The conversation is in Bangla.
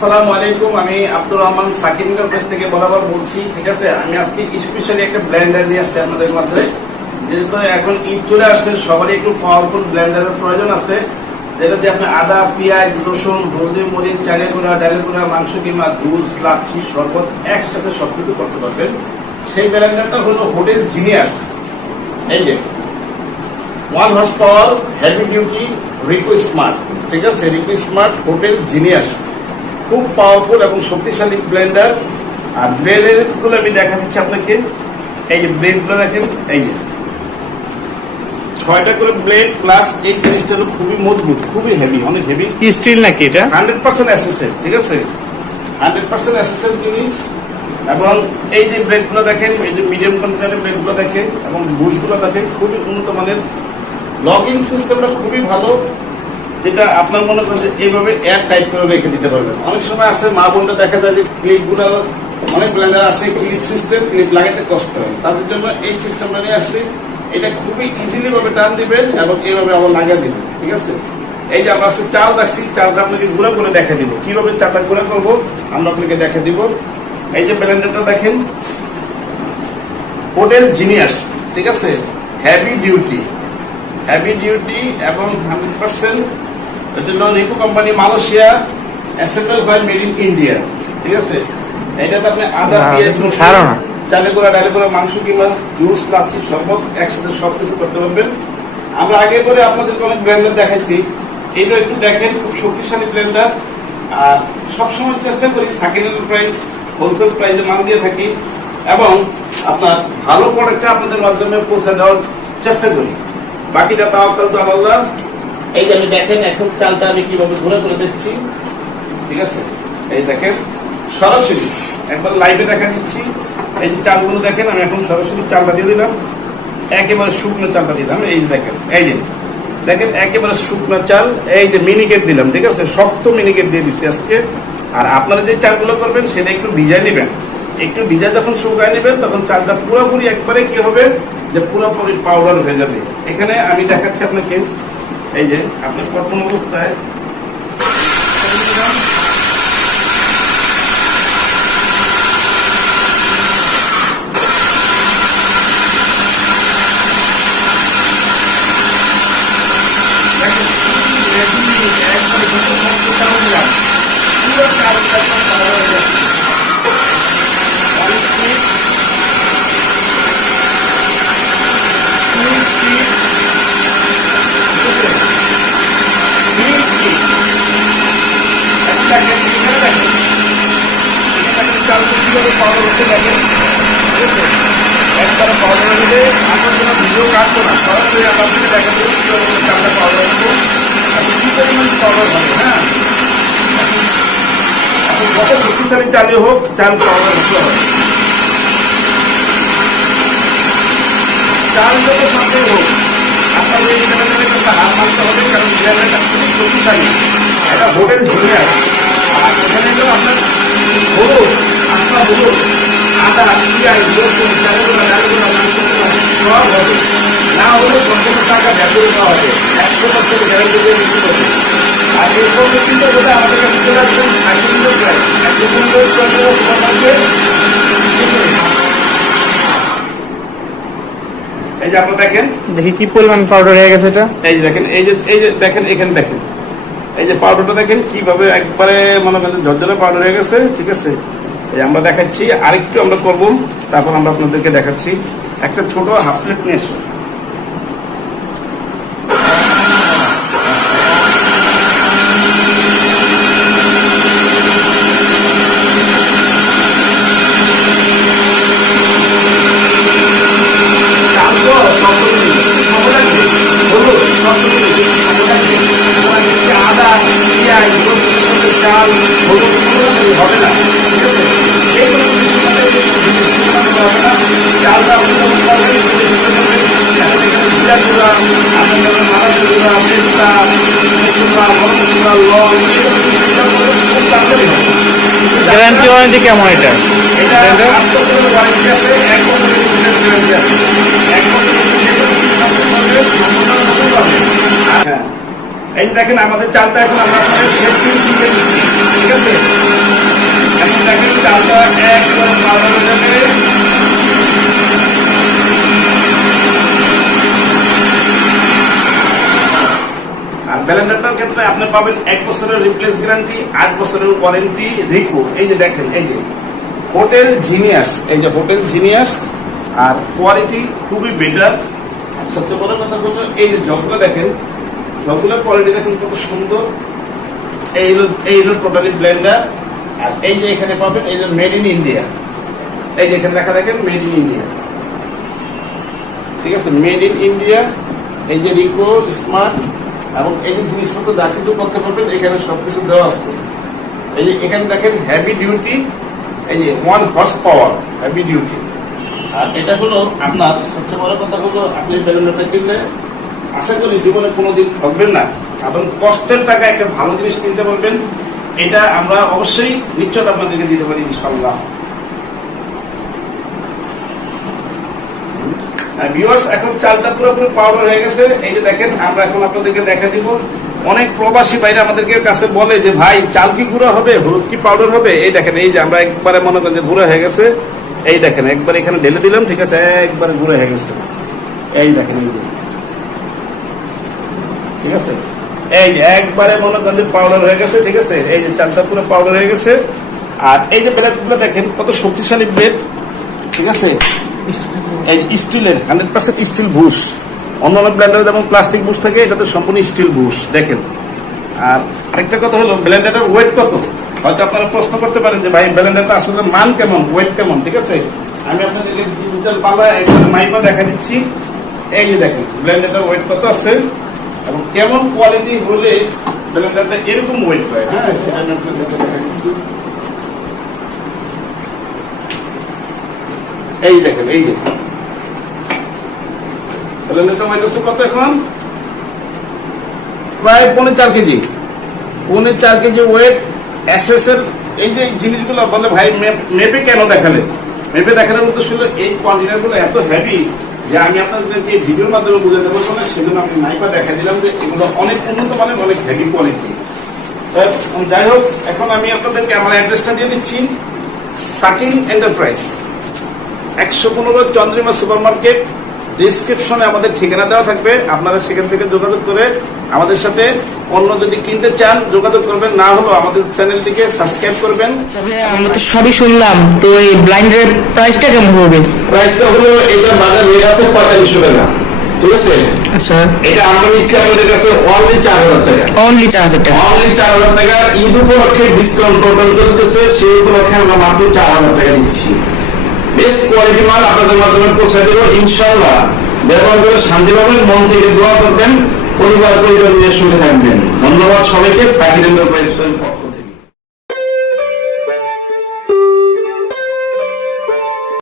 আসসালামু আদা, পেঁয়াজ, রসুন, হলদি, মরিচ চালে গুঁড়া ডালে গুঁড়া, মাংস কিংবা জুস, লাচ্ছি, শরবত একসাথে সবকিছু করতে পারবেন। সেই ব্লেন্ডারটা হলো হোটেল জিনিয়াস। এই যে one horse power heavy duty Rico smart ঠিক আছে? Rico smart Hotel Genius. খুব পাওয়ারফুল এবং শক্তিশালী ব্লেন্ডার আর ব্লেডেরগুলো আমি দেখা দিচ্ছি আপনাকে। এই যে ব্লেডগুলো দেখেন এই যে। ছয়টা করে ব্লেড প্লাস এই জিনিসটা হলো খুবই মজবুত খুবই হেভি অনেক হেভি স্টিল নাকি এটা? হান্ড্রেড পার্সেন্ট এসএসএল ঠিক আছে? হান্ড্রেড পার্সেন্ট এসএসএল জিনিস। এবং এই যে ব্লেডগুলো দেখেন এই যে মিডিয়াম কন্টেনারের ব্লেডগুলো দেখেন এবং বুশগুলো দেখেন খুবই উন্নত মানের। লগইন সিস্টেমটা খুবই ভালো। যেটা আপনার মনে করেন এইভাবে এয়ার টাইট করে রেখে দিতে পারবেন। অনেক সময় আছে মা বোনটা দেখা যায় যে ক্লিপ ক্লিপগুলো অনেক ব্লেন্ডার আছে ক্লিপ সিস্টেম ক্লিপ লাগাতে কষ্ট হয়। তাদের জন্য এই সিস্টেমটা নিয়ে আসছি। এটা খুবই ইজিলি ভাবে টান দিবেন এবং এইভাবে আবার লাগা দিবেন, ঠিক আছে? এই যে আমরা আজকে চাল রাখছি চালটা আপনাকে গুঁড়া করে দেখা দিব। কীভাবে চালটা গুঁড়া করব আমরা আপনাকে দেখা দিব। এই যে ব্লেন্ডারটা দেখেন। হোটেল জিনিয়াস ঠিক আছে? হ্যাভি ডিউটি হ্যাভি ডিউটি এবং হান্ড্রেড পার্সেন্ট হলো রিকো কোম্পানি মালয়েশিয়া অ্যাসেম্বল হয় মেড ইন ইন্ডিয়া ঠিক আছে? এটাতে আপনি আদা চালে ডালে মাংস কিংবা জুস লাচ্ছি শরবত একসাথে সব কিছু করতে পারবেন। আমরা আগে করে আপনাদেরকে অনেক ব্র্যান্ডার দেখাইছি। এইটা একটু দেখেন খুব শক্তিশালী ব্র্যান্ডার আর সবসময় চেষ্টা করি সাকিনের প্রাইস হোলসেল প্রাইসে মাল দিয়ে থাকি এবং আপনার ভালো প্রোডাক্টটা আপনাদের মাধ্যমে পৌঁছে দেওয়ার চেষ্টা করি। বাকিটা তাওয়াক্কাল তো আল্লাহ এই যে আমি দেখেন, এখন চালটা আমি কীভাবে ঘুরে করে দিচ্ছি ঠিক আছে? এই দেখেন, সরাসরি একবার লাইভে দেখা দিচ্ছি এই যে চালগুলো দেখেন, আমি এখন সরাসরি চালটা দিয়ে দিলাম। একেবারে শুকনো চালটা দিলাম। এই যে দেখেন, এই যে দেখেন, একেবারে শুকনো চাল। এই যে মিনিকেট দিলাম, ঠিক আছে? শক্ত মিনিকেট দিয়ে দিচ্ছি আজকে। আর আপনারা যে চালগুলো করবেন, সেটা একটু ভিজাই নেবেন। একটু ভিজা যখন শুকায় নেবেন, তখন চালটা পুরোপুরি একবারে কি হবে? যে পুরোপুরি পাউডার হয়ে যাবে। এখানে আমি দেখাচ্ছি আপনাকে এই যে আপনি প্রথম অবস্থায় দিলে আমরা কোনো ভিডিও কাটবো না সরাসরি আমরা আপনাকে দেখা দেবো কীভাবে চালটা পাউডার দেবো আপনি কী পরিমাণ পাউডার হবে হ্যাঁ কত শক্তিশালী চালই হোক চাল পাউডার হতে হবে চাল যত সাথে হোক আপনার এই চ্যানেলের একটা হার মানতে হবে কারণ চ্যানেলটা খুবই শক্তিশালী একটা হোটেল ঝুলে আছে আর এখানে তো আপনার হলুদ আপনার হলুদ আদা পিঁয়াজ রসুন চালগুলো ডালগুলো মাংসগুলো সব হবে না হলে পঞ্চাশ টাকা একশো পার্সেন্ট গ্যারান্টি দিয়ে বিক্রি করবে আর কিন্তু যেটা আমাদের কাছে চলে ষাট কিলো প্রাইস পনেরো তোমাকে এই যে আপনারা দেখেন। দেখি কি পরিমাণ পাউডার হয়ে গেছে এটা? এই যে দেখেন এই যে এই যে দেখেন এখানে দেখেন। এই যে পাউডারটা দেখেন কীভাবে একবারে মনে করেন ঝরঝরে পাউডার হয়ে গেছে ঠিক আছে? এই আমরা দেখাচ্ছি আরেকটু আমরা করব। তারপর আমরা আপনাদেরকে দেখাচ্ছি। একটা ছোট হাফ প্লেট নিয়ে এসো চালগুলো সবগুলো দিন। সবগুলো দিন। হলুদ, সবগুলো দিন। সবগুলো দিন। আমার দিচ্ছে আদা, পেঁয়াজ, রসুন, হলুদ, চাল, হলুদ, কোনো কিছু হবে না। ঠিক আছে? এইগুলো কিছু সাথে কিছু সাথে হবে না। চালটা আপনি যখন করবেন, একটু বেশি করে করবেন। এখন এখানে পেস্তা, লং। গ্যারান্টি ওয়ারেন্টি কেমন এটা এটা ওয়ারেন্টি আছে, এক বছরের গ্যারান্টি আছে। এক বছরের। হ্যাঁ। এই যে দেখেন আমাদের চালটা এখন আমরা আপনাদের ফেসবুক শিখে দিচ্ছি ঠিক আছে আলাদা হয়ে যাবে আর ব্যালেন্ডারটার ক্ষেত্রে আপনি পাবেন এক বছরের রিপ্লেস গ্যারান্টি আট বছরের ওয়ারেন্টি রিকো। এই যে দেখেন, এই যে হোটেল জিনিয়াস এই যে হোটেল জিনিয়াস আর কোয়ালিটি খুবই বেটার আর সবচেয়ে বড় কথা হলো, এই যে জবগুলো দেখেন জবগুলোর কোয়ালিটি দেখেন কত সুন্দর। এই হলো এই হলো টোটালি ব্লেন্ডার আর এই যে এখানে পাবেন, এই যে মেড ইন ইন্ডিয়া এই যে এখানে লেখা দেখেন মেড ইন ইন্ডিয়া ঠিক আছে? মেড ইন ইন্ডিয়া এই যে রিকো স্মার্ট এবং এই যে জিনিসপত্র যা কিছু করতে পারবেন, এখানে সবকিছু দেওয়া আছে। এই যে এখানে দেখেন হেভি ডিউটি এই যে one horse power heavy duty আর এটা হলো আপনার সবচেয়ে বড় কথা হলো, আপনি ব্যালেন্ডারটা কিনলে, আশা করি জীবনে কোনোদিন ঠকবেন না। এবং কষ্টের টাকা একটা ভালো জিনিস কিনতে পারবেন, এটা আমরা অবশ্যই নিশ্চয় আপনাদেরকে দিতে পারি ইনশাল্লাহ ভিউয়ার্স এখন চালটা পুরোপুরি পাউডার হয়ে গেছে। এই যে দেখেন, আমরা এখন আপনাদেরকে দেখা দিব। অনেক প্রবাসী বাইরে আমাদেরকে কাছে বলে যে, ভাই, চাল কি গুঁড়ো হবে? হলুদ কি পাউডার হবে? এই দেখেন, এই যে আমরা একবারে মনে করেন যে গুঁড়ো হয়ে গেছে। এই দেখেন, একবার এখানে ঢেলে দিলাম, ঠিক আছে? একবারে গুঁড়ো হয়ে গেছে। এই দেখেন, এই যে। ঠিক আছে? এই যে, একবারে মনে করেন যে পাউডার হয়ে গেছে, ঠিক আছে? এই যে চালটা পুরো পাউডার হয়ে গেছে। আর এই যে ব্লেডগুলো দেখেন, কত শক্তিশালী ব্লেড ঠিক আছে? স্টিলের হান্ড্রেড পার্সেন্ট স্টিল বুশ অন্যান্য ব্লেন্ডারে যেমন প্লাস্টিক বুশ থাকে এটা তো সম্পূর্ণ স্টিল বুশ দেখেন। আর আরেকটা কথা হলো ব্লেন্ডারের ওয়েট কত? হয়তো আপনারা প্রশ্ন করতে পারেন যে, ভাই, ব্লেন্ডারটা আসলে মান কেমন? ওয়েট কেমন? ঠিক আছে? আমি আপনাদেরকে ডিজিটাল পাল্লা একবার মাইপা দেখা দিচ্ছি। এই যে দেখেন, ব্লেন্ডারটার ওয়েট কত আছে? এবং কেমন কোয়ালিটি হলে ব্লেন্ডারটা এরকম ওয়েট হয় হ্যাঁ এই দেখেন এই যে। ব্লেন্ডারটা ওয়েট আছে কত এখন? প্রায় পৌনে চার কেজি। পৌনে চার কেজি ওয়েট এসএস এর এই যে জিনিসগুলো বলে ভাই মেপে কেন দেখালে? মেপে দেখানোর উদ্দেশ্য হলো এই কন্টেনারগুলো এত হেভি যে আমি আপনাদেরকে ভিডিওর মাধ্যমে বুঝে দেবো না সেজন্য আমি নাইপা দেখা দিলাম যে এগুলো অনেক উন্নত মানের অনেক হেভি কোয়ালিটি যাই হোক এখন আমি আপনাদেরকে আমার অ্যাড্রেসটা দিয়ে দিচ্ছি সাকিন এন্টারপ্রাইজ একশো পনেরো চন্দ্রিমা সুপার মার্কেট ডিসক্রিপশনে আমাদের ঠিকানা দেওয়া থাকবে। আপনারা সেখান থেকে যোগাযোগ করে আমাদের সাথে অন্য যদি কিনতে চান যোগাযোগ করবেন। না হলেও আমাদের চ্যানেলটিকে সাবস্ক্রাইব করবেন। আচ্ছা আমরা তো সবই শুনলাম। তো এই ব্লাইন্ডের প্রাইসটা কেমন হবে? প্রাইসটা হলো এটা বাজার রেট আছে পঁয়তাল্লিশশো টাকা। ঠিক আছে? আচ্ছা। এটা আমরা নিচ্ছি আমাদের কাছে অনলি চার হাজার টাকা। অনলি চার হাজার টাকা। অনলি চার হাজার টাকা। ঈদ উপলক্ষে ডিসকাউন্ট টোটাল চলতেছে। সেই উপলক্ষে আমরা মাত্র চার হাজার টাকা দিচ্ছি। বেস্ট কোয়ালিটি মাল আপনাদের মাধ্যমে পৌঁছে দেবো ইনশাল্লাহ ব্যবহার করে শান্তি পাবেন, মন থেকে দোয়া করবেন পরিবার পরিজন নিয়ে সুখে থাকবেন। ধন্যবাদ সবাইকে